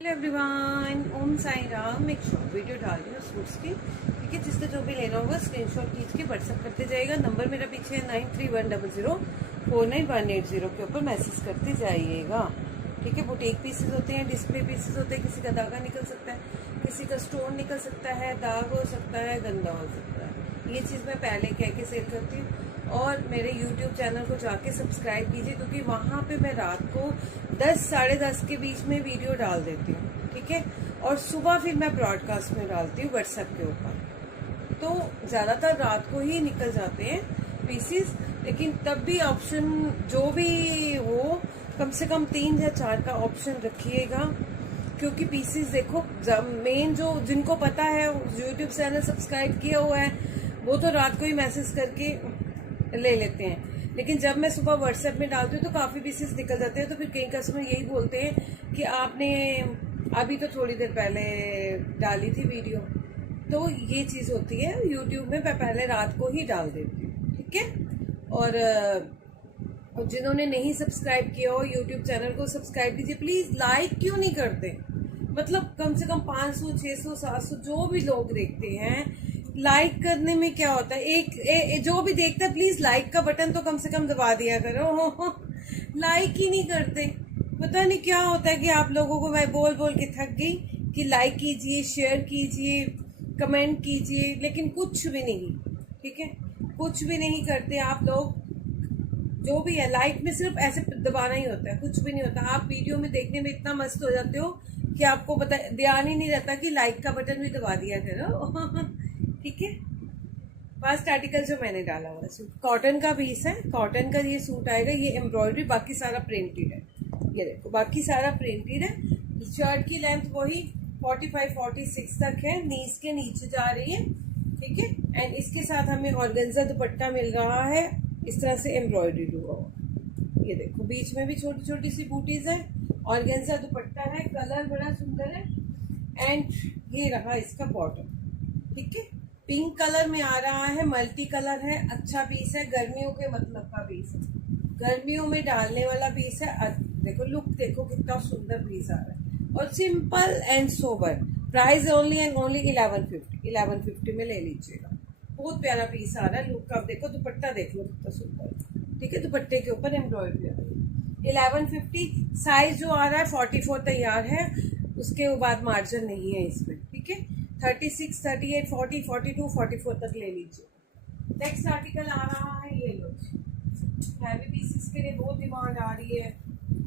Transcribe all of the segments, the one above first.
Hello everyone, ओम साई राम। एक short video डाल रही हूँ सूट्स की, ठीक है। जिससे जो भी लेना होगा स्क्रीनशॉट खींच के व्हाट्सअप करते जाइएगा। नंबर मेरा पीछे है 9310049180 के ऊपर मैसेज करते जाइएगा, ठीक है। बुटीक पीसेस होते हैं, डिस्प्ले पीसेस होते हैं। किसी का धागा निकल सकता है, किसी का स्टोन निकल सकता है, दाग हो सकता है, गंदा हो सकता है। ये चीज़ मैं पहले कह के सेल करती हूँ। और मेरे YouTube चैनल को जाके सब्सक्राइब कीजिए, क्योंकि वहाँ पे मैं रात को 10 साढ़े 10 के बीच में वीडियो डाल देती हूँ, ठीक है। और सुबह फिर मैं ब्रॉडकास्ट में डालती हूँ व्हाट्सएप के ऊपर। तो ज़्यादातर रात को ही निकल जाते हैं पीसीस, लेकिन तब भी ऑप्शन जो भी हो, कम से कम 3 या 4 का ऑप्शन रखिएगा। क्योंकि पीसीस देखो, मेन जो जिनको पता है, यूट्यूब चैनल सब्सक्राइब किया हुआ है, वो तो रात को ही मैसेज करके ले लेते हैं। लेकिन जब मैं सुबह व्हाट्सएप में डालती हूँ तो काफ़ी पीसेस निकल जाते हैं। तो फिर कई कस्टमर यही बोलते हैं कि आपने अभी तो थोड़ी देर पहले डाली थी वीडियो। तो ये चीज़ होती है, यूट्यूब में मैं पहले रात को ही डाल देती हूँ, ठीक है। और जिन्होंने नहीं सब्सक्राइब किया हो यूट्यूब चैनल को, सब्सक्राइब कीजिए प्लीज़। लाइक क्यों नहीं करते? मतलब कम से कम 500 600 700 जो भी लोग देखते हैं, लाइक करने में क्या होता है? जो भी देखता है प्लीज लाइक का बटन तो कम से कम दबा दिया करो। लाइक ही नहीं करते। पता नहीं क्या होता है कि आप लोगों को मैं बोल बोल के थक गई कि लाइक कीजिए, शेयर कीजिए, कमेंट कीजिए, लेकिन कुछ भी नहीं, ठीक है। कुछ भी नहीं करते आप लोग। जो भी है, लाइक में सिर्फ ऐसे दबाना ही होता है, कुछ भी नहीं होता। आप वीडियो में देखने में इतना मस्त हो जाते हो कि आपको पता ध्यान ही नहीं रहता कि लाइक का बटन भी दबा दिया करो। ठीक है। फर्स्ट आर्टिकल जो मैंने डाला हुआ सूट कॉटन का पीस है, कॉटन का ये सूट आएगा। ये एम्ब्रॉयडरी, बाकी सारा प्रिंटेड है। ये देखो, बाकी सारा प्रिंटेड है। शर्ट की लेंथ वही 45-46 तक है, नीज के नीचे जा रही है, ठीक है। एंड इसके साथ हमें ऑर्गेन्जा दुपट्टा मिल रहा है, इस तरह से एम्ब्रॉयडरी हुआ हुआ। ये देखो, बीच में भी छोटी छोटी सी बूटीज है। ऑर्गेन्जा दुपट्टा है, कलर बड़ा सुंदर है। एंड ये रहा इसका बॉटम, ठीक है। पिंक कलर में आ रहा है, मल्टी कलर है, अच्छा पीस है, गर्मियों के मतलब का पीस है, गर्मियों में डालने वाला पीस है। देखो लुक, देखो कितना सुंदर पीस आ रहा है और simple and sober. Price only and only 1150 में ले लीजिएगा। बहुत प्यारा पीस आ रहा है। लुक आप देखो, दुपट्टा देख लो कितना सुंदर, ठीक है। दुपट्टे के ऊपर एम्ब्रॉयडरी आ रही है। 1150 साइज जो आ रहा है 44 तैयार है, उसके बाद मार्जिन नहीं है इसमें, ठीक है। 36, 38, 40, 42, 44 तक ले लीजिए। नेक्स्ट आर्टिकल आ रहा है, ये लो जी। हैवी पीसेस के लिए बहुत डिमांड आ रही है।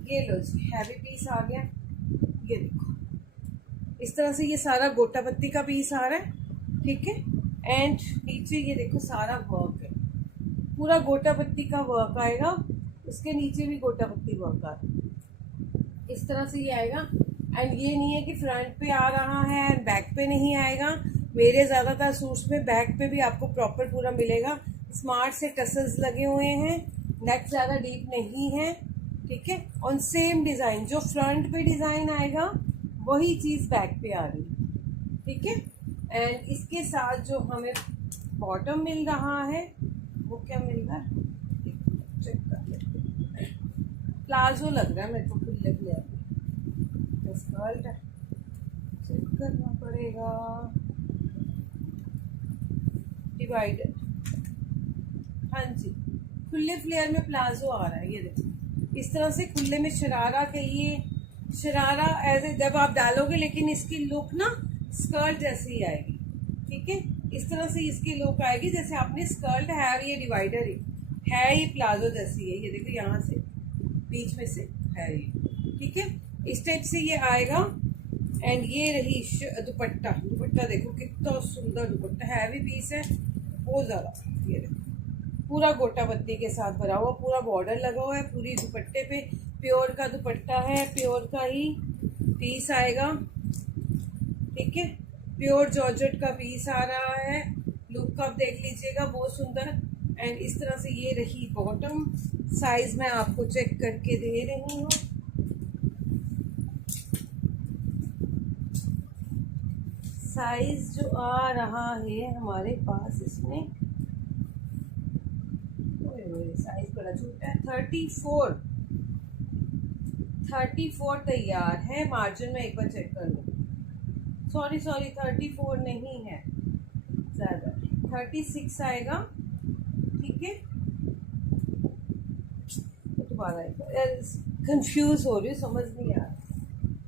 ये लो जी, हैवी पीस आ गया। ये देखो, इस तरह से ये सारा गोटा पत्ती का पीस आ रहा है, ठीक है। एंड नीचे ये देखो सारा वर्क है, पूरा गोटा पत्ती का वर्क आएगा। उसके नीचे भी गोटा पत्ती वर्क आ रहा है, इस तरह से ये आएगा। एंड ये नहीं है कि फ्रंट पे आ रहा है एंड बैक पे नहीं आएगा। मेरे ज़्यादातर सूट्स में बैक पे भी आपको प्रॉपर पूरा मिलेगा। स्मार्ट से टसल्स लगे हुए हैं, नेक ज़्यादा डीप नहीं है, ठीक है। ऑन सेम डिज़ाइन, जो फ्रंट पे डिज़ाइन आएगा वही चीज़ बैक पे आ रही है, ठीक है। एंड इसके साथ जो हमें बॉटम मिल रहा है वो क्या मिल रहा है, चेक कर लेते हैं। प्लाजो लग रहा है मेरे को, खुले खुले स्कर्ट चेक करना पड़ेगा। डिवाइडर, हाँ जी, खुले फ्लेयर में प्लाजो आ रहा है। ये देखो, इस तरह से खुले में शरारा कहिए, शरारा ऐसे जब आप डालोगे, लेकिन इसकी लुक ना स्कर्ट जैसी ही आएगी, ठीक है। इस तरह से इसकी लुक आएगी जैसे आपने स्कर्ट है, ये डिवाइडर है, ये प्लाजो जैसी है। ये देखो, यहाँ से बीच में से है ये, ठीक है। इस टाइप से ये आएगा। एंड ये रही दुपट्टा। दुपट्टा देखो कितना सुंदर दुपट्टा, हैवी पीस है बहुत ज़्यादा। ये देखो, पूरा गोटा पत्ती के साथ भरा हुआ, पूरा बॉर्डर लगा हुआ है पूरी दुपट्टे पे। प्योर का दुपट्टा है, प्योर का ही पीस आएगा, ठीक है। प्योर जॉर्जेट का पीस आ रहा है। लुक आप देख लीजिएगा, बहुत सुंदर। एंड इस तरह से ये रही बॉटम। साइज मैं आपको चेक करके दे रही हूँ। साइज जो आ रहा है हमारे पास इसमें, साइज बड़ा छोटा है, 34 34 तैयार है। मार्जिन में एक बार चेक कर लो। सॉरी 34 नहीं है, ज़्यादा 36 आएगा। ठीक है, तो दोबारा एक बार कंफ्यूज हो रही हूँ, समझ नहीं आ रहा।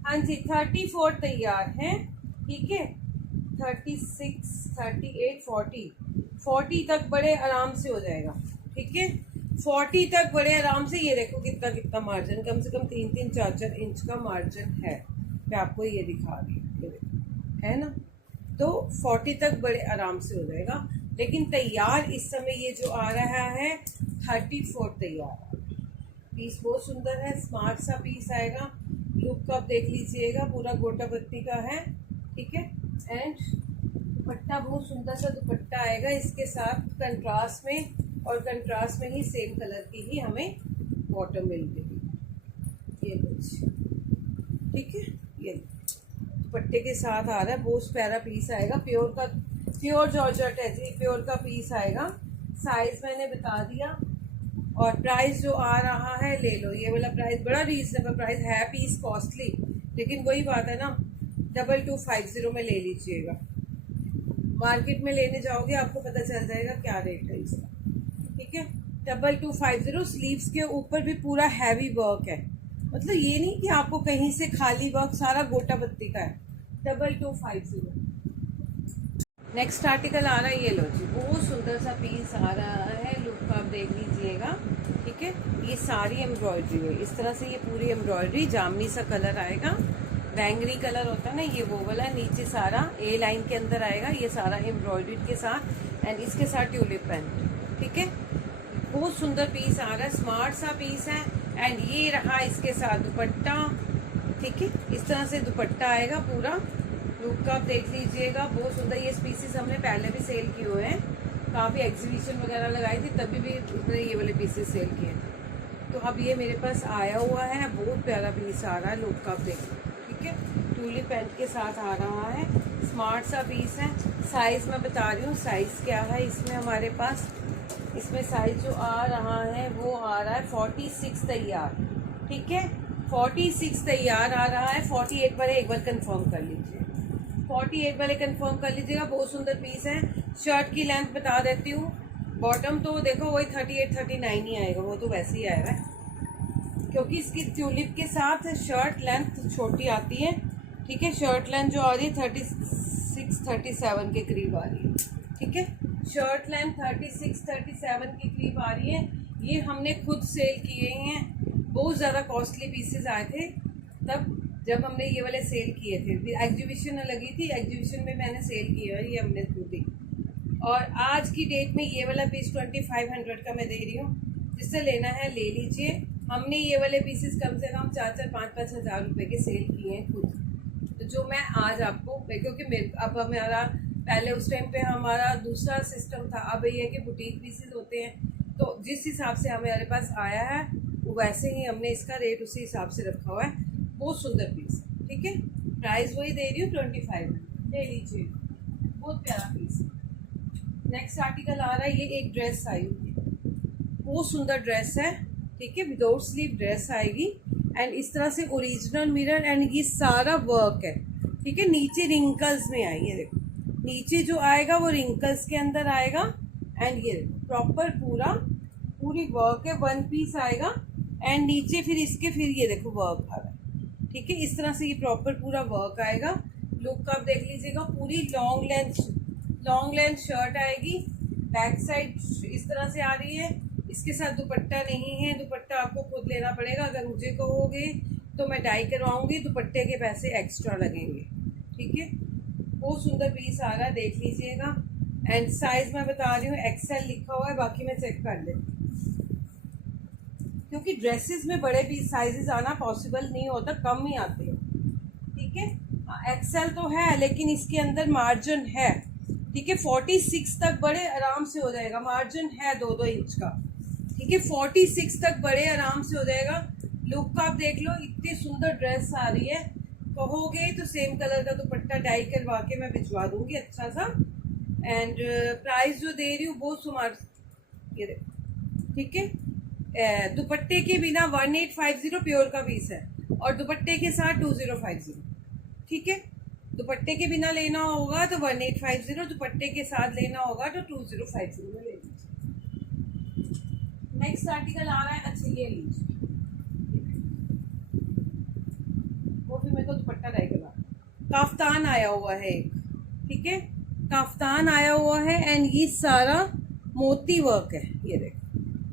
हाँ जी 34 तैयार है। ठीक है, 36, 38, 40 तक बड़े आराम से हो जाएगा। ठीक है, 40 तक बड़े आराम से। ये देखो कितना कितना मार्जिन, कम से कम 3-3, 4-4 इंच का मार्जिन है। मैं आपको ये दिखा रही हूँ, ये देखो है ना। तो 40 तक बड़े आराम से हो जाएगा। लेकिन तैयार इस समय ये जो आ रहा है 34 तैयार। पीस बहुत सुंदर है, स्मार्ट सा पीस आएगा। लुक आप देख लीजिएगा, पूरा गोटा पत्ती का है। ठीक है, एंड दुपट्टा बहुत सुंदर सा दुपट्टा आएगा इसके साथ कंट्रास्ट में, और कंट्रास्ट में ही सेम कलर की ही हमें बॉटम मिल गई। ये कुछ ठीक है, ये दुपट्टे के साथ आ रहा है, बहुत प्यारा पीस आएगा। प्योर जॉर्जेट है जी, प्योर का पीस आएगा। साइज मैंने बता दिया, और प्राइस जो आ रहा है ले लो। ये वाला प्राइस बड़ा रीजनेबल प्राइस है। पीस कॉस्टली, लेकिन वही बात है ना, 2250 में ले लीजिएगा। मार्केट में लेने जाओगे आपको पता चल जाएगा क्या रेट है इसका। ठीक है, 2250। स्लीव्स के ऊपर भी पूरा हैवी वर्क है, मतलब ये नहीं कि आपको कहीं से खाली वर्क, सारा गोटा पत्ती का है। 2250। नेक्स्ट आर्टिकल आ रहा है, ये लो जी, बहुत सुंदर सा पीस आ रहा है। लुक आप देख लीजिएगा। ठीक है, ये सारी एम्ब्रॉयडरी है इस तरह से। ये पूरी एम्ब्रॉयडरी, जामनी सा कलर आएगा, बैंगनी कलर होता है ना, ये वो वाला। नीचे सारा ए लाइन के अंदर आएगा, ये सारा एम्ब्रॉयडरी के साथ, एंड इसके साथ ट्यूलिप पैंट। ठीक है, बहुत सुंदर पीस आ रहा है, स्मार्ट सा पीस है। एंड ये रहा इसके साथ दुपट्टा। ठीक है, इस तरह से दुपट्टा आएगा पूरा। लुक आप देख लीजिएगा, बहुत सुंदर। ये पीसेस हमने पहले भी सेल किए हुए हैं, काफ़ी एग्जीबिशन वगैरह लगाई थी, तभी भी उसने ये वाले पीसेस सेल किए। तो अब ये मेरे पास आया हुआ है, बहुत प्यारा पीस आ रहा है। लुक आप देख, ठीक है, ट्यूलिप पैंट के साथ आ रहा है, स्मार्ट सा पीस है। साइज़ मैं बता रही हूँ, साइज़ क्या है इसमें हमारे पास। इसमें साइज जो आ रहा है वो आ रहा है 46 तैयार। ठीक है, 46 तैयार आ रहा है। 48 वाले एक बार कंफर्म कर लीजिए, 48 वाले कंफर्म कर लीजिएगा। बहुत सुंदर पीस है। शर्ट की लेंथ बता देती हूँ। बॉटम तो देखो वही 38-39 ही आएगा, वो तो वैसे ही आएगा, क्योंकि इसकी ट्यूलिप के साथ शर्ट लेंथ छोटी आती है। ठीक है, शर्ट लेंथ जो आ रही है 36-37 के करीब आ रही है। ठीक है, शर्ट लेंथ 36-37 के करीब आ रही है। ये हमने खुद सेल किए हैं, बहुत ज़्यादा कॉस्टली पीसेस आए थे तब जब हमने ये वाले सेल किए थे। एग्जीबिशन लगी थी, एग्जीबिशन में मैंने सेल किया है ये हमने खुद ही। और आज की डेट में ये वाला पीस 2500 का मैं दे रही हूँ। जिससे लेना है ले लीजिए। हमने ये वाले पीसेस कम से कम 4-4, 5-5 हज़ार रुपये के सेल किए हैं खुद। तो जो मैं आज आपको, क्योंकि अब हमारा पहले उस टाइम पे हमारा दूसरा सिस्टम था, अब ये है कि बुटीक पीसेस होते हैं, तो जिस हिसाब से हमारे पास आया है वैसे ही हमने इसका रेट उसी हिसाब से रखा हुआ है। बहुत सुंदर पीस, ठीक है, प्राइस वही दे रही हूँ 25, ले लीजिए, बहुत प्यारा पीस। नेक्स्ट आर्टिकल आ रहा है, ये एक ड्रेस आई हुई है, बहुत सुंदर ड्रेस है। ठीक है, विदाउट स्लीव ड्रेस आएगी, एंड इस तरह से ओरिजिनल मिरर, एंड ये सारा वर्क है। ठीक है, नीचे रिंकल्स में आई है, देखो नीचे जो आएगा वो रिंकल्स के अंदर आएगा, एंड ये प्रॉपर पूरी वर्क है। 1 पीस आएगा, एंड नीचे फिर इसके फिर ये देखो वर्क आ रहा है। ठीक है, इस तरह से ये प्रॉपर पूरा वर्क आएगा। लुक आप देख लीजिएगा, पूरी लॉन्ग लेंथ शर्ट आएगी। बैक साइड इस तरह से आ रही है। इसके साथ दुपट्टा नहीं है, दुपट्टा आपको खुद लेना पड़ेगा। अगर मुझे कहोगे तो मैं डाई करवाऊंगी, दुपट्टे के पैसे एक्स्ट्रा लगेंगे। ठीक है, बहुत सुंदर पीस आ रहा है, देख लीजिएगा। एंड साइज मैं बता रही हूँ, एक्सेल लिखा हुआ है, बाकी मैं चेक कर लेती हूँ, क्योंकि ड्रेसेस में बड़े पीस साइजेस आना पॉसिबल नहीं होता, कम ही आते हैं। ठीक है, एक्सेल तो है लेकिन इसके अंदर मार्जिन है। ठीक है, 46 तक बड़े आराम से हो जाएगा, मार्जिन है 2-2 इंच का। ठीक है, 46 तक बड़े आराम से हो जाएगा। लुक आप देख लो, इतनी सुंदर ड्रेस आ रही है। कहोगे तो सेम कलर का दुपट्टा डाई करवा के मैं भिजवा दूंगी अच्छा सा। एंड प्राइस जो दे रही हूँ बहुत सुमार, ये देखो। ठीक है, दुपट्टे के बिना 1850 प्योर का पीस है। और दुपट्टे के साथ 2050। ठीक है, दुपट्टे के बिना लेना होगा तो 1850, दुपट्टे के साथ लेना होगा तो 2050 में ले लीजिए। नेक्स्ट आर्टिकल आ रहा है, अच्छा ये लीजिए, वो भी मेरे को दुपट्टा रहेगा। काफ्तान आया हुआ है एक, ठीक है, काफ्तान आया हुआ है एंड ये सारा मोती वर्क है। ये देखो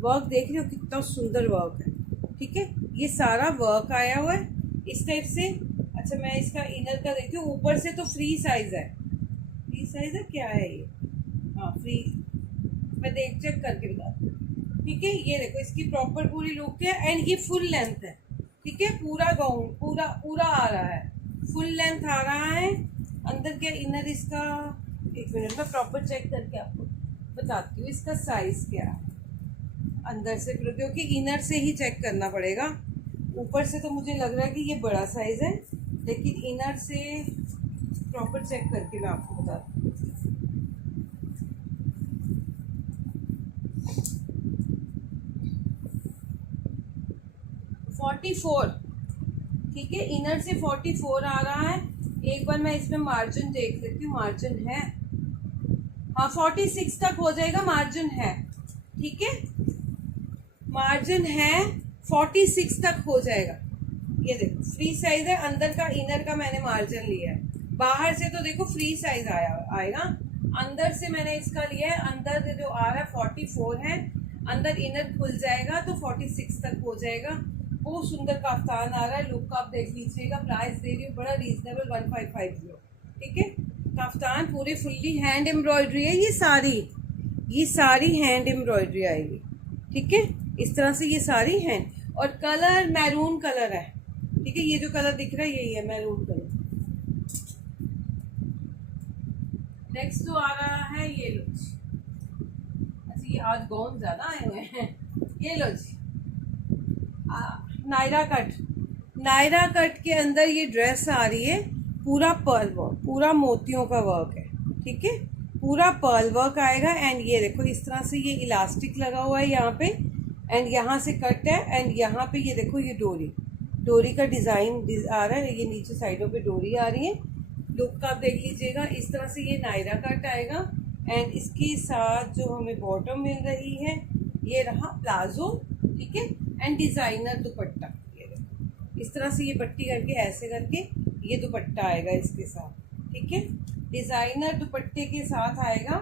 वर्क देख रहे हो कितना सुंदर वर्क है। ठीक है, ये सारा वर्क आया हुआ है इस टाइप से। अच्छा मैं इसका इनर का देखती हूँ, ऊपर से तो फ्री साइज है, फ्री साइज है क्या है ये, हाँ फ्री, मैं देख चेक करके बताती हूँ। ठीक है, ये देखो इसकी प्रॉपर पूरी लुक है एंड ये फुल लेंथ है। ठीक है, पूरा गाउन पूरा पूरा आ रहा है, फुल लेंथ आ रहा है। अंदर क्या इनर इसका, एक मिनट में प्रॉपर चेक करके आपको बताती हूँ इसका साइज क्या है अंदर से, क्योंकि इनर से ही चेक करना पड़ेगा। ऊपर से तो मुझे लग रहा है कि ये बड़ा साइज है, लेकिन इनर से प्रॉपर चेक करके मैं आपको बताती हूँ। फोर, ठीक है, इनर से 44 आ रहा है। एक बार मैं इसमें मार्जिन देख लेती हूँ, मार्जिन है, हाँ 46 तक हो जाएगा, मार्जिन है। ठीक है, मार्जिन है 46 तक हो जाएगा। ये देखो फ्री साइज है, अंदर का इनर का मैंने मार्जिन लिया है। बाहर से तो देखो फ्री साइज आएगा, अंदर से मैंने इसका लिया है, अंदर जो आ रहा है 44 है, अंदर इनर खुल जाएगा तो 46 तक हो जाएगा। बहुत सुंदर काफ्तान आ रहा है, लुक आप देख लीजिएगा। प्राइस दे रही हूँ बड़ा रीजनेबल 1550। ठीक है, काफ्तान पूरी फुल्ली हैंड एम्ब्रॉयडरी है, ये सारी हैंड एम्ब्रॉयडरी आएगी। ठीक है, इस तरह से ये सारी हैंड, और कलर मैरून कलर है। ठीक है, ये जो कलर दिख रहा है यही है, मैरून कलर। नेक्स्ट जो आ रहा है ये लो जी, अच्छा ये आज गाउन ज्यादा आए हुए हैं। ये लो जी नायरा कट के अंदर ये ड्रेस आ रही है, पूरा पर्ल वर्क, पूरा मोतियों का वर्क है। ठीक है, पूरा पर्ल वर्क आएगा एंड ये देखो इस तरह से ये इलास्टिक लगा हुआ है यहाँ पे, एंड यहाँ से कट है, एंड यहाँ पे ये देखो ये डोरी का डिज़ाइन आ रहा है, ये नीचे साइडों पे डोरी आ रही है। लुक आप देख लीजिएगा, इस तरह से ये नायरा कट आएगा एंड इसके साथ जो हमें बॉटम मिल रही है ये रहा प्लाजो। ठीक है, एंड डिज़ाइनर दुपट्टा, ये देखो इस तरह से ये पट्टी करके ऐसे करके ये दुपट्टा आएगा इसके साथ। ठीक है, डिज़ाइनर दुपट्टे के साथ आएगा।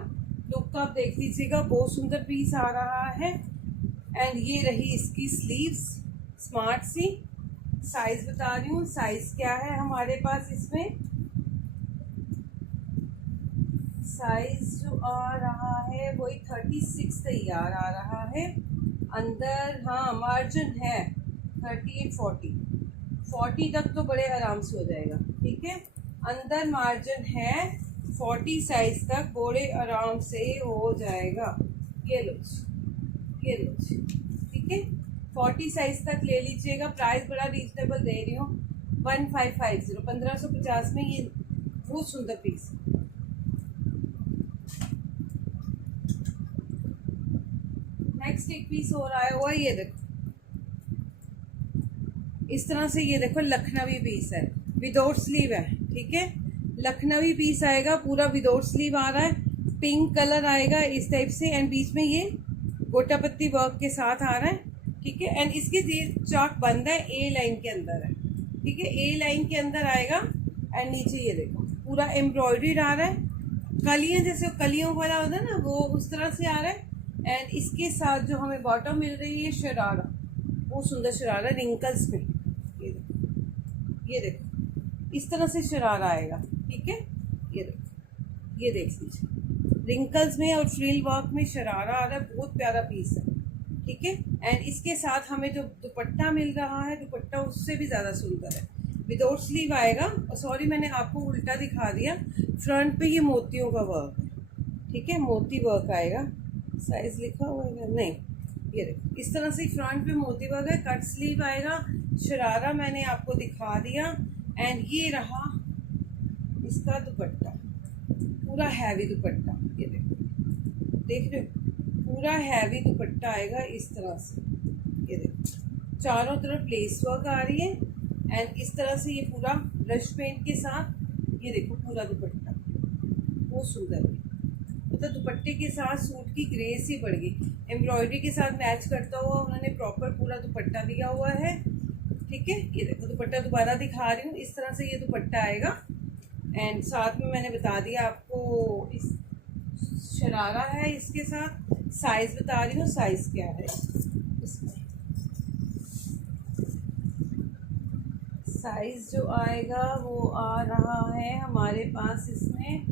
लुक आप देख लीजिएगा, बहुत सुंदर पीस आ रहा है। एंड ये रही इसकी स्लीव्स, स्मार्ट सी। साइज बता रही हूँ, साइज क्या है हमारे पास इसमें, साइज जो आ रहा है वही 36 तैयार आ रहा है। अंदर हाँ मार्जिन है 38, 40 तक तो बड़े आराम से हो जाएगा। ठीक है, अंदर मार्जिन है 40 साइज तक बड़े आराम से हो जाएगा। ये लो, ठीक है, 40 साइज तक ले लीजिएगा। प्राइस बड़ा रीजनेबल दे रही हूँ, 1550, 1550 में ये बहुत सुंदर पीस। नेक्स्ट एक पीस और आया हुआ है, ये देखो इस तरह से, ये देखो लखनवी पीस है, विदाउट स्लीव है। ठीक है, लखनवी पीस आएगा, पूरा विदाउट स्लीव आ रहा है, पिंक कलर आएगा इस टाइप से, एंड बीच में ये गोटा पत्ती वर्क के साथ आ रहा है। ठीक है, एंड इसके चाक बंद है, ए लाइन के अंदर है। ठीक है, ए लाइन के अंदर आएगा एंड नीचे ये देखो पूरा एम्ब्रॉयडरी आ रहा है, कलियां जैसे कलियों वाला होता है ना, वो उस तरह से आ रहा है। एंड इसके साथ जो हमें बॉटम मिल रही है शरारा, वो सुंदर शरारा रिंकल्स में, ये देखो इस तरह से शरारा आएगा। ठीक है, ये देखो, ये देख लीजिए रिंकल्स में और फ्रिल वर्क में शरारा आ रहा है, बहुत प्यारा पीस है। ठीक है, एंड इसके साथ हमें जो दुपट्टा मिल रहा है, दुपट्टा उससे भी ज़्यादा सुंदर है, विदाउट स्लीव आएगा। और सॉरी मैंने आपको उल्टा दिखा दिया, फ्रंट पे ये मोतियों का वर्क है। ठीक है, मोती वर्क आएगा, साइज लिखा हुआ है नहीं, ये देखो इस तरह से फ्रंट पे मोती वर्क है, कट स्लीव आएगा, शरारा मैंने आपको दिखा दिया। एंड ये रहा इसका दुपट्टा, पूरा हैवी दुपट्टा, ये देखो देख रहे हो, पूरा हैवी दुपट्टा आएगा इस तरह से। ये देखो चारों तरफ लेस वर्क आ रही है एंड इस तरह से ये पूरा ब्रश पेंट के साथ ये देखो पूरा दुपट्टा बहुत सुंदर है। मतलब दुपट्टे के साथ सूट की ग्रेस ही बढ़ गई। एम्ब्रॉयडरी के साथ मैच करता हुआ उन्होंने प्रॉपर पूरा दुपट्टा दिया हुआ है। ठीक है, ये देखो दुपट्टा दोबारा दिखा रही हूँ, इस तरह से ये दुपट्टा आएगा। एंड साथ में मैंने बता दिया आपको इस शरारा है, इसके साथ साइज बता रही हूँ, साइज क्या है इसमें। साइज जो आएगा वो आ रहा है हमारे पास इसमें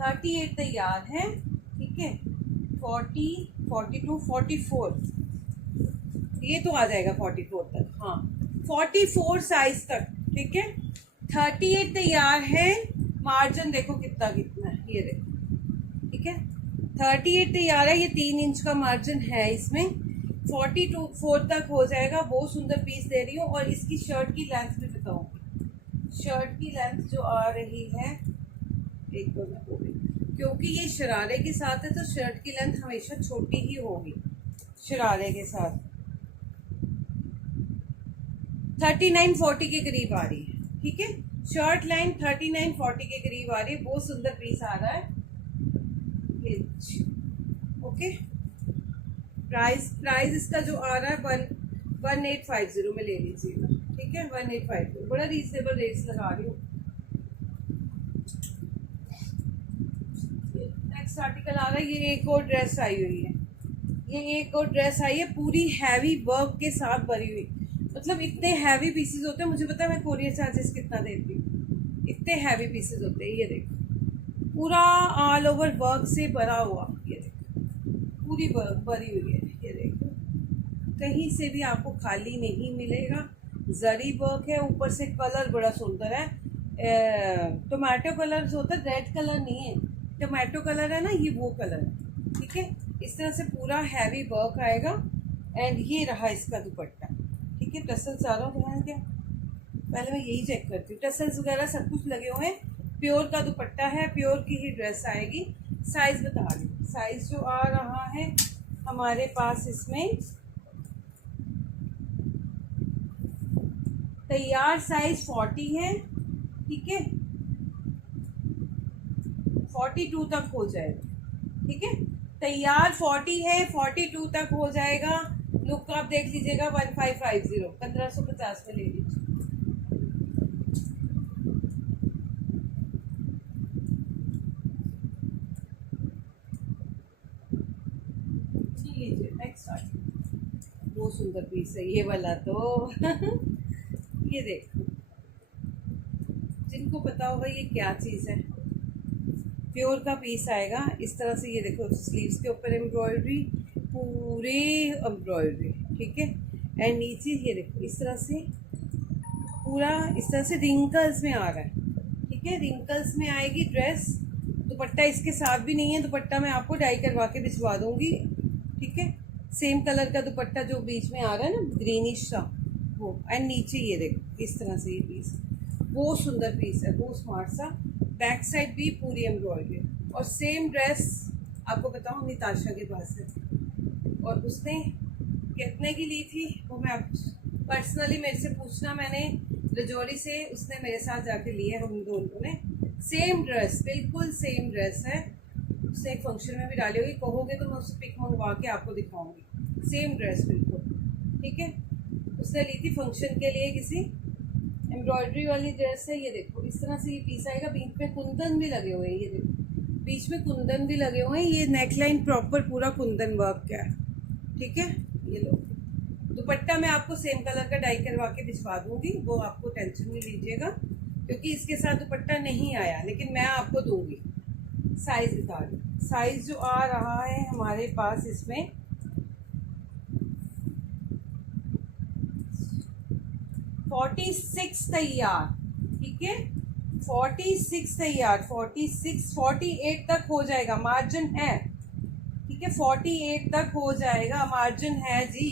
38 तैयार है। ठीक है, 40, 42, 44 ये तो आ जाएगा 44 तक। हाँ 44 साइज तक। ठीक है, 38 तैयार है। मार्जिन देखो कितना कितना है, ये देखो। ठीक है, 38 तैयार है, ये 3 इंच का मार्जिन है इसमें। 42 तक हो जाएगा। बहुत सुंदर पीस दे रही हूँ। और इसकी शर्ट की लेंथ भी बताऊंगी। शर्ट की लेंथ जो आ रही है एक दो मिनट, क्योंकि ये शरारे के साथ है तो शर्ट की लेंथ हमेशा छोटी ही होगी शरारे के साथ। 39-40 के करीब आ रही है। ठीक है, शर्ट लाइन 39-40 के करीब आ रही है। बहुत सुंदर पीस आ रहा है ये। ओके, प्राइस इसका जो आ रहा है 1850 में ले लीजिएगा। ठीक है, 1850 बड़ा रीजनेबल रेट्स लगा रही हूँ। नेक्स्ट आर्टिकल आ रहा है, ये एक और ड्रेस आई हुई है। ये एक और ड्रेस आई है पूरी हैवी वर्क के साथ भरी हुई। मतलब इतने हैवी पीसेस होते हैं, मुझे पता है मैं कोरियर चार्जेस कितना देती हूँ। इतने हैवी पीसेस होते हैं। ये देखो पूरा ऑल ओवर वर्क से भरा हुआ, ये देखो पूरी वर्क भरी हुई है। ये देखो कहीं से भी आपको खाली नहीं मिलेगा। जरी वर्क है, ऊपर से कलर बड़ा सुंदर है। टोमेटो कलर जो होता है, रेड कलर नहीं है, टोमेटो कलर है ना, ये वो कलर है। ठीक है, इस तरह से पूरा हैवी वर्क आएगा। एंड ये रहा इसका दुपट्टा। ठीक है, टसल्स आ रहा हूँ क्या, पहले मैं यही चेक करती हूँ। टसल्स वगैरह सब कुछ लगे हुए हैं। प्योर का दुपट्टा है, प्योर की ही ड्रेस आएगी। साइज बता रही हूँ, साइज जो आ रहा है हमारे पास इसमें तैयार साइज 40 है। ठीक है, 42 तक हो जाएगा। ठीक है, तैयार 40 है, 42 तक हो जाएगा। लुक आप देख लीजिएगा 1550 1550 में ले लीजिए। लीजिए नेक्स्ट आर्टिकल, बहुत सुंदर पीस है ये वाला तो ये देखो, जिनको पता होगा ये क्या चीज़ है। प्योर का पीस आएगा इस तरह से। ये देखो स्लीव्स के ऊपर एम्ब्रॉयडरी, पूरे एम्ब्रॉयडरी। ठीक है, एंड नीचे ये देखो इस तरह से पूरा इस तरह से रिंकल्स में आ रहा है। ठीक है, रिंकल्स में आएगी ड्रेस। दुपट्टा इसके साथ भी नहीं है, दुपट्टा मैं आपको डाई करवा के भिजवा दूंगी। ठीक है, सेम कलर का दुपट्टा जो बीच में आ रहा है ना ग्रीनिश सा वो। एंड नीचे ये देखो इस तरह से ये पीस, बहुत सुंदर पीस है, बहुत स्मार्ट सा। बैक साइड भी पूरी एम्ब्रॉयडरी। और सेम ड्रेस आपको बताऊँ निताशा के पास है, और उसने कितने की ली थी वो मैं आप पर्सनली मेरे से पूछना। मैंने रजौरी से, उसने मेरे साथ जाके लिए, हम दोनों ने सेम ड्रेस, बिल्कुल सेम ड्रेस है। उसने एक फंक्शन में भी डाली होगी, कहोगे तो मैं उससे पिक मंगवा के आपको दिखाऊंगी। सेम ड्रेस बिल्कुल। ठीक है, उसने ली थी फंक्शन के लिए किसी, एम्ब्रॉयडरी वाली ड्रेस है। ये देखो इस तरह से ये पीस आएगा। बीच में कुंदन भी लगे हुए हैं, ये देखो बीच में कुंदन भी लगे हुए हैं। ये नेकलाइन प्रॉपर पूरा कुंदन वर्क का है। ठीक है, ये लो दुपट्टा मैं आपको सेम कलर का डाई करवा के भिजवा दूंगी, वो आपको टेंशन नहीं लीजिएगा, क्योंकि इसके साथ दुपट्टा नहीं आया, लेकिन मैं आपको दूंगी। साइज बता दूँ, साइज जो आ रहा है हमारे पास इसमें 46 तैयार। ठीक है, 46 तैयार, 48 तक हो जाएगा, मार्जिन है। ठीक है, 48 तक हो जाएगा, मार्जिन है जी।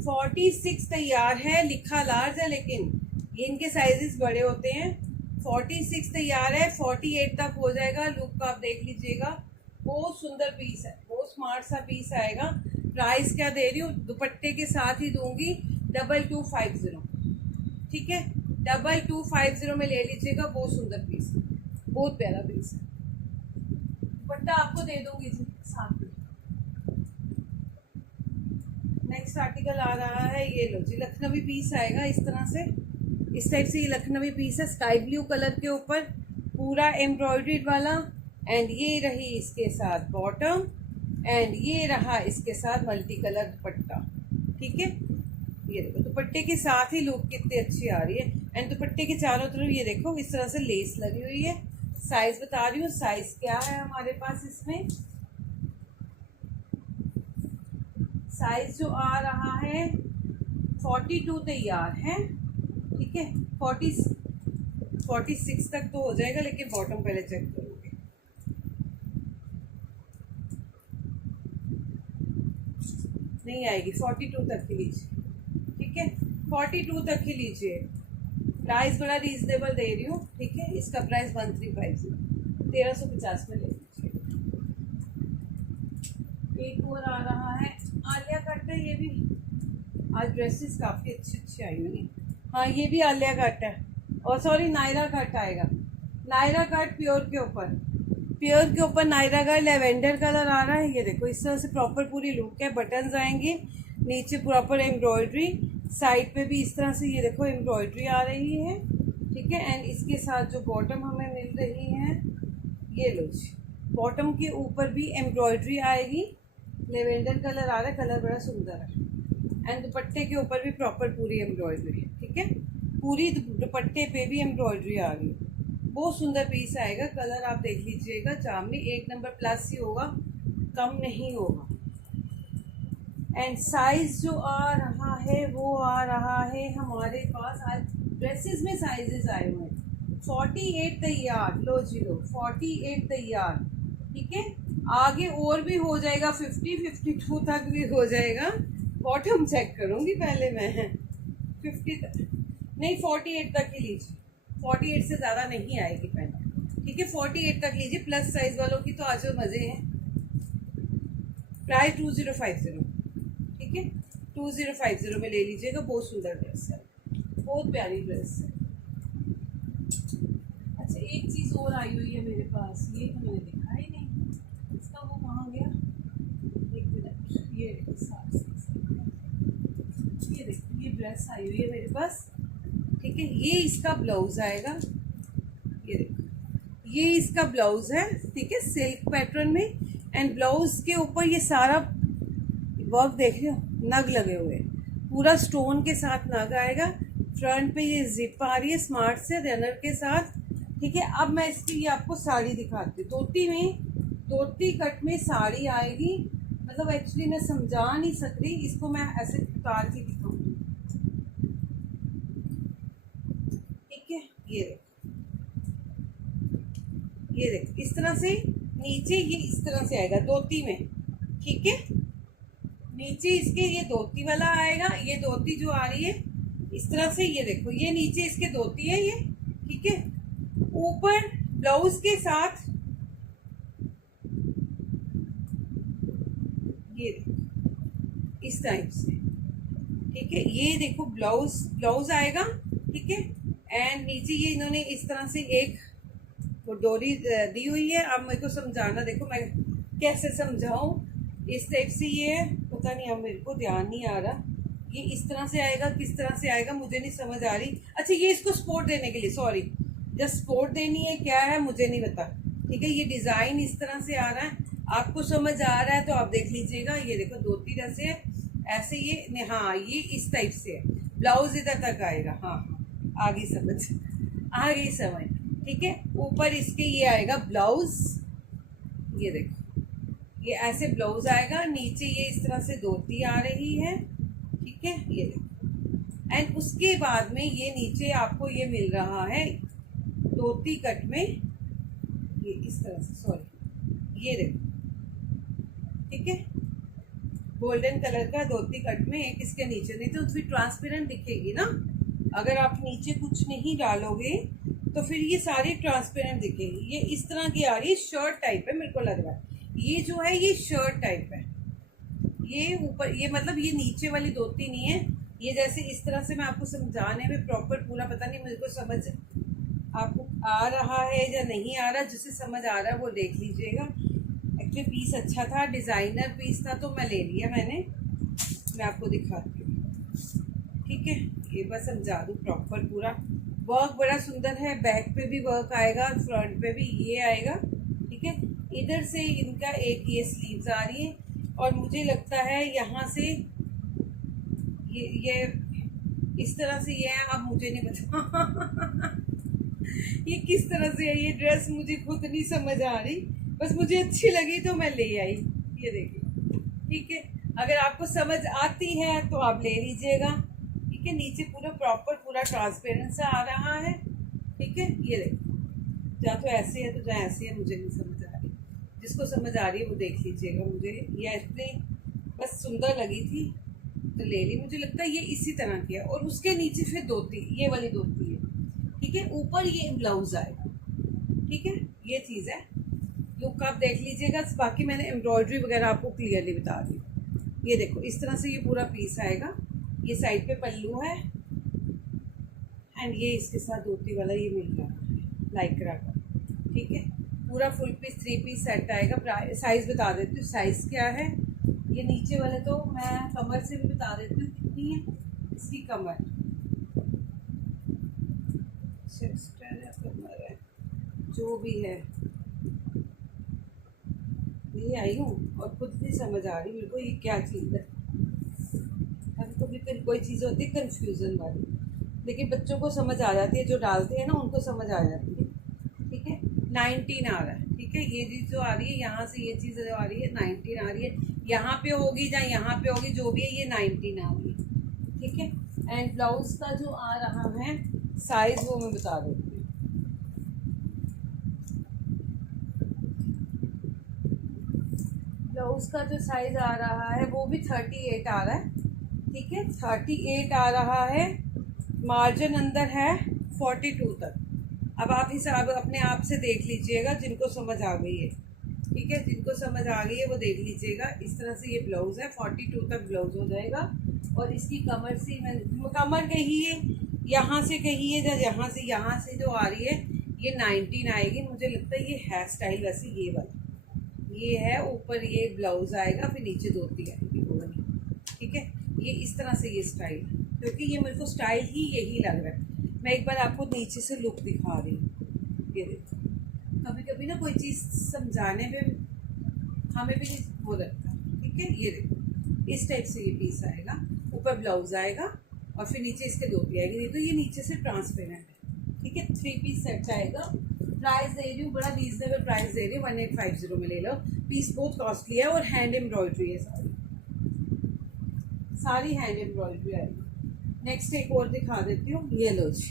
46 तैयार है, लिखा लार्ज है लेकिन ये इनके साइजेस बड़े होते हैं। 46 तैयार है, 48 तक हो जाएगा। लुक आप देख लीजिएगा, बहुत सुंदर पीस है, बहुत स्मार्ट सा पीस आएगा। प्राइस क्या दे रही हूँ, दुपट्टे के साथ ही दूंगी 2250। ठीक है, 2250 में ले लीजिएगा। बहुत सुंदर पीस है, बहुत प्यारा पीस है। दुपट्टा आपको दे दूंगी जी साथ में। नेक्स्ट आर्टिकल आ रहा है, ये लो जी, लखनवी पीस आएगा इस तरह से, इस टाइप से। ये लखनवी पीस है स्काई ब्लू कलर के ऊपर, पूरा एम्ब्रॉयडरीड वाला। एंड ये रही इसके साथ बॉटम, एंड ये रहा इसके साथ मल्टी कलर दुपट्टा, ठीक है। ये देखो दुपट्टे के साथ ही लुक कितनी अच्छी आ रही है। एंड दुपट्टे के चारों तरफ ये देखो इस तरह से लेस लगी हुई है। साइज बता रही हूँ, साइज क्या है हमारे पास इसमें। साइज जो आ रहा है 42 तैयार है, ठीक है। 46 तक तो हो जाएगा, लेकिन बॉटम पहले चेक करोगे। नहीं आएगी, 42 तक की लीजिए, ठीक है। 42 तक ही लीजिए। प्राइस बड़ा रीजनेबल दे रही हूँ, ठीक है। इसका प्राइस 1350, 1350 में ले लीजिए। एक और आ रहा है, आलिया कट है ये भी। आज ड्रेसेस काफ़ी अच्छी अच्छी आई हुई। हाँ ये भी आलिया कट है, और सॉरी नायरा कट आएगा। नायरा कट प्योर के ऊपर, प्योर के ऊपर नायरा का लेवेंडर कलर आ रहा है। ये देखो इस तरह से प्रॉपर पूरी लुक है। बटन्स आएंगे, नीचे प्रॉपर एम्ब्रॉयडरी, साइड पे भी इस तरह से ये देखो एम्ब्रॉयडरी आ रही है, ठीक है। एंड इसके साथ जो बॉटम हमें मिल रही है, ये लो जी, बॉटम के ऊपर भी एम्ब्रॉयडरी आएगी। लेवेंडर कलर आ रहा है, कलर बड़ा सुंदर है। एंड दुपट्टे के ऊपर भी प्रॉपर पूरी एम्ब्रॉयडरी है, ठीक है। पूरी दुपट्टे पे भी एम्ब्रॉयडरी आ रही है। बहुत सुंदर पीस आएगा। कलर आप देख लीजिएगा, जामनी 1 नंबर प्लस ही होगा, कम नहीं होगा। एंड साइज जो आ रहा है वो आ रहा है हमारे पास, आज ड्रेसेस में साइजेस आए हुए हैं। 48 तैयार, लो जी लो, 48 तैयार, ठीक है। आगे और भी हो जाएगा, 52 तक भी हो जाएगा। बॉटम चेक करूँगी पहले मैं, 50 तक नहीं, 48 तक ही लीजिए। 48 से ज़्यादा नहीं आएगी पैंट, ठीक है। 48 तक लीजिए। प्लस साइज वालों की तो आज मज़े हैं। प्राइस 2050, ठीक है। 2050 में ले लीजिएगा। बहुत सुंदर ड्रेस है, बहुत प्यारी ड्रेस है। अच्छा एक चीज़ और आई हुई है मेरे पास, ये तो मैंने देखा ही नहीं, इसका वो कहाँ गया, एक मिनट। ये देखो ये ड्रेस आई हुई है मेरे पास, ठीक है। ये इसका ब्लाउज आएगा, ये देखो ये इसका ब्लाउज है, ठीक है, सिल्क पैटर्न में। एंड ब्लाउज के ऊपर ये सारा वर्क देख रहे हो, नग लगे हुए, पूरा स्टोन के साथ नग आएगा। फ्रंट पे ये जिप आ रही है स्मार्ट से रनर के साथ, ठीक है। अब मैं इसकी ये आपको साड़ी दिखाती हूँ। धोती कट में साड़ी आएगी, मतलब एक्चुअली मैं समझा नहीं सकती इसको, मैं ऐसे उतार के दिखाऊंगी, ठीक है। ये देखो इस तरह से नीचे, ये इस तरह से आएगा धोती में, ठीक है। नीचे इसके ये धोती वाला आएगा। ये धोती जो आ रही है इस तरह से, ये देखो ये नीचे इसके धोती है ये, ठीक है। ऊपर ब्लाउज के साथ ये देखो इस टाइप से, ठीक है। ये देखो ब्लाउज आएगा, ठीक है। एंड नीचे ये इन्होंने इस तरह से एक वो डोरी दी हुई है। अब मेरे को समझाना, देखो मैं कैसे समझाऊं। इस टाइप से ये है, पता नहीं, अब मेरे को ध्यान नहीं आ रहा ये इस तरह से आएगा, किस तरह से आएगा मुझे नहीं समझ आ रही। अच्छा ये इसको सपोर्ट देने के लिए, सॉरी, जस्ट सपोर्ट देनी है, क्या है मुझे नहीं पता, ठीक है। ये डिज़ाइन इस तरह से आ रहा है, आपको समझ आ रहा है तो आप देख लीजिएगा। ये देखो धोती जैसे ऐसे, ये हाँ ये इस टाइप से है। ब्लाउज इधर तक आएगा, हाँ हाँ आ गई समझ, ठीक है। ऊपर इसके ये आएगा ब्लाउज, ये देखो ये ऐसे ब्लाउज आएगा। नीचे ये इस तरह से धोती आ रही है, ठीक है, ये देखो। एंड उसके बाद में ये नीचे आपको ये मिल रहा है धोती कट में, ये इस तरह से, सॉरी ये देखो, ठीक है, गोल्डन कलर का धोती कट में। एक इसके नीचे, नहीं तो फिर ट्रांसपेरेंट दिखेगी ना, अगर आप नीचे कुछ नहीं डालोगे तो फिर ये सारी ट्रांसपेरेंट दिखेगी। ये इस तरह की आ रही है, शर्ट टाइप है मेरे को लग रहा है। ये जो है ये शर्ट टाइप है। ये ऊपर, ये मतलब ये नीचे वाली धोती नहीं है, ये जैसे इस तरह से मैं आपको समझाने में प्रॉपर पूरा, पता नहीं मुझे को समझ आपको आ रहा है या नहीं आ रहा, जिसे समझ आ रहा है वो देख लीजिएगा। एक्चुअली पीस अच्छा था, डिज़ाइनर पीस था, तो मैं ले लिया मैंने। मैं आपको दिखाती हूँ, ठीक है। ये बस समझा दूँ प्रॉपर पूरा। वर्क बड़ा सुंदर है, बैक पे भी वर्क आएगा, फ्रंट पे भी ये आएगा, ठीक है। इधर से इनका एक ये स्लीव्स आ रही है, और मुझे लगता है यहाँ से ये इस तरह से ये है। अब मुझे नहीं पता ये किस तरह से है, ये ड्रेस मुझे खुद नहीं समझ आ रही, बस मुझे अच्छी लगी तो मैं ले आई। ये देखिए, ठीक है। अगर आपको समझ आती है तो आप ले लीजिएगा, ठीक है। नीचे पूरा प्रॉपर पूरा ट्रांसपेरेंट सा आ रहा है, ठीक है। ये देखिए, या तो ऐसे है तो जहाँ ऐसे है, मुझे नहीं समझ आ रही। जिसको समझ आ रही है वो देख लीजिएगा। मुझे ये इतनी बस सुंदर लगी थी तो ले ली। मुझे लगता है ये इसी तरह की है, और उसके नीचे फिर धोती, ये वाली धोती है, ठीक है। ऊपर ये ब्लाउज आएगा, ठीक है। ये चीज़ है, लुक आप देख लीजिएगा। बाकी मैंने एम्ब्रॉयडरी वगैरह आपको क्लियरली बता दी। ये देखो, इस तरह से ये पूरा पीस आएगा। ये साइड पे पल्लू है, एंड ये इसके साथ धोती वाला ये मिल रहा है लाइक्रा का, ठीक है। पूरा फुल पीस 3 पीस सेट आएगा। साइज़ बता देती हूँ, साइज़ क्या है। ये नीचे वाले तो मैं कमर से भी बता देती हूँ कितनी है इसकी कमर। कमर है जो भी है, ये आई हूँ और खुद नहीं समझ आ रही मेरे को ये क्या चीज़ है। अभी कभी कोई चीज़ होती है कन्फ्यूज़न वाली, लेकिन बच्चों को समझ आ जाती है, जो डालते हैं ना उनको समझ आ जाती है, ठीक है। 19 आ रहा है, ठीक है। ये चीज़ जो आ रही है यहाँ से, ये चीज़ जो आ रही है 19 आ रही है। यहाँ पे होगी या यहाँ पे होगी, जो भी है ये 19 आ रही है, ठीक है। एंड ब्लाउज का जो आ रहा है साइज़ वो मैं बता देती हूँ। ब्लाउज का जो साइज़ आ रहा है वो भी 38 आ रहा है, ठीक है। 38 आ रहा है। मार्जिन अंदर है 42 तक। अब आप हिसाब अपने आप से देख लीजिएगा, जिनको समझ आ गई है, ठीक है। जिनको समझ आ गई है वो देख लीजिएगा। इस तरह से ये ब्लाउज़ है, 42 तक ब्लाउज़ हो जाएगा। और इसकी कमर से कमर कही है, यहाँ से कही है, यहाँ से जो आ रही है ये 19 आएगी। मुझे लगता है ये हेयर स्टाइल वैसे ये वाला ये है। ऊपर ये ब्लाउज़ आएगा, फिर नीचे धोती आएगी पूरी, ठीक है। ये इस तरह से ये स्टाइल, क्योंकि ये मेरे को स्टाइल ही यही लग रहा है। मैं एक बार आपको नीचे से लुक दिखा रही हूँ। ये देखो, कभी कभी ना कोई चीज़ समझाने में हमें भी वो लगता है, ठीक है। ये देखो, इस टाइप से ये पीस आएगा, ऊपर ब्लाउज आएगा और फिर नीचे इसके धोती आएगी। नहीं तो ये नीचे से ट्रांसपेरेंट है, ठीक है। 3 पीस सेट आएगा। प्राइस दे रही हूँ, बड़ा रीजनेबल प्राइस दे रही हूँ, 1850 में ले लो। पीस बहुत कॉस्टली है, और हैंड एम्ब्रॉयडरी है सारी हैंड एम्ब्रॉयडरी आएगी। नेक्स्ट एक और दिखा देती हूँ। ये लो जी,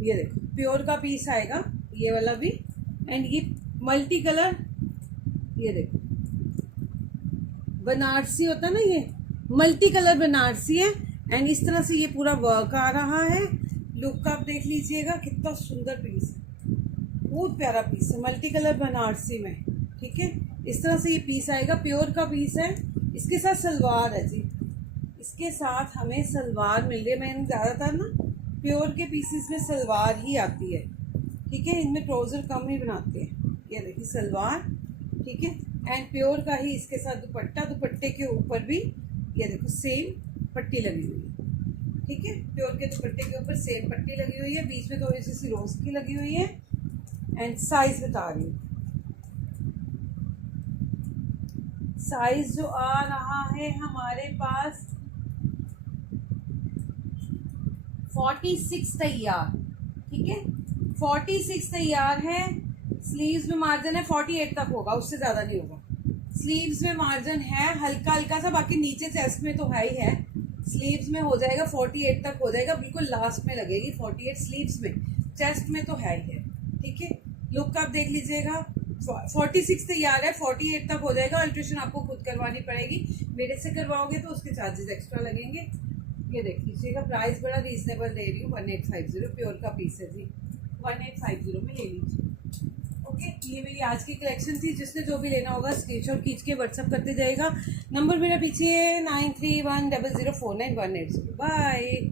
ये देखो, प्योर का पीस आएगा ये वाला भी। एंड ये मल्टी कलर, ये देखो बनारसी होता ना, ये मल्टी कलर बनारसी है। एंड इस तरह से ये पूरा वर्क आ रहा है। लुक आप देख लीजिएगा, कितना सुंदर पीस है, बहुत प्यारा पीस है, मल्टी कलर बनारसी में, ठीक है। इस तरह से ये पीस आएगा, प्योर का पीस है। इसके साथ सलवार है जी, इसके साथ हमें सलवार मिल रही है। मैंने ज़्यादातर ना प्योर के पीसेस में सलवार ही आती है, ठीक है। इनमें ट्राउज़र कम ही बनाते हैं। ये देखिए सलवार, ठीक है। एंड प्योर का ही इसके साथ दुपट्टा, दुपट्टे के ऊपर भी ये देखो सेम पट्टी लगी हुई है, ठीक है। प्योर के दुपट्टे के ऊपर सेम पट्टी लगी हुई है, बीच में थोड़ी सी रोज की लगी हुई है। एंड साइज बता रही हूँ, साइज जो आ रहा है हमारे पास 46 तैयार, ठीक है। 46 तैयार है। स्लीव्स में मार्जिन है 48 तक होगा, उससे ज़्यादा नहीं होगा। स्लीव्स में मार्जिन है हल्का हल्का सा, बाकी नीचे चेस्ट में तो है ही है। स्लीव्स में हो जाएगा 48 तक हो जाएगा, बिल्कुल लास्ट में लगेगी 48 स्लीव्स में। चेस्ट में तो है ही है, ठीक है। लुक आप देख लीजिएगा, 46 तैयार है, 48 तक हो जाएगा। अल्ट्रेशन आपको खुद करवानी पड़ेगी, मेरे से करवाओगे तो उसके चार्जेस एक्स्ट्रा लगेंगे। ये देख लीजिएगा, प्राइस बड़ा रीजनेबल दे रही हूँ, 1850 प्योर का पीस है जी, 1850 में ले लीजिए। ओके, ये मेरी आज की कलेक्शन थी। जिसने जो भी लेना होगा स्क्रीनशॉट खींच के व्हाट्सअप करते जाएगा। नंबर मेरा पीछे है 9310049180। बाय।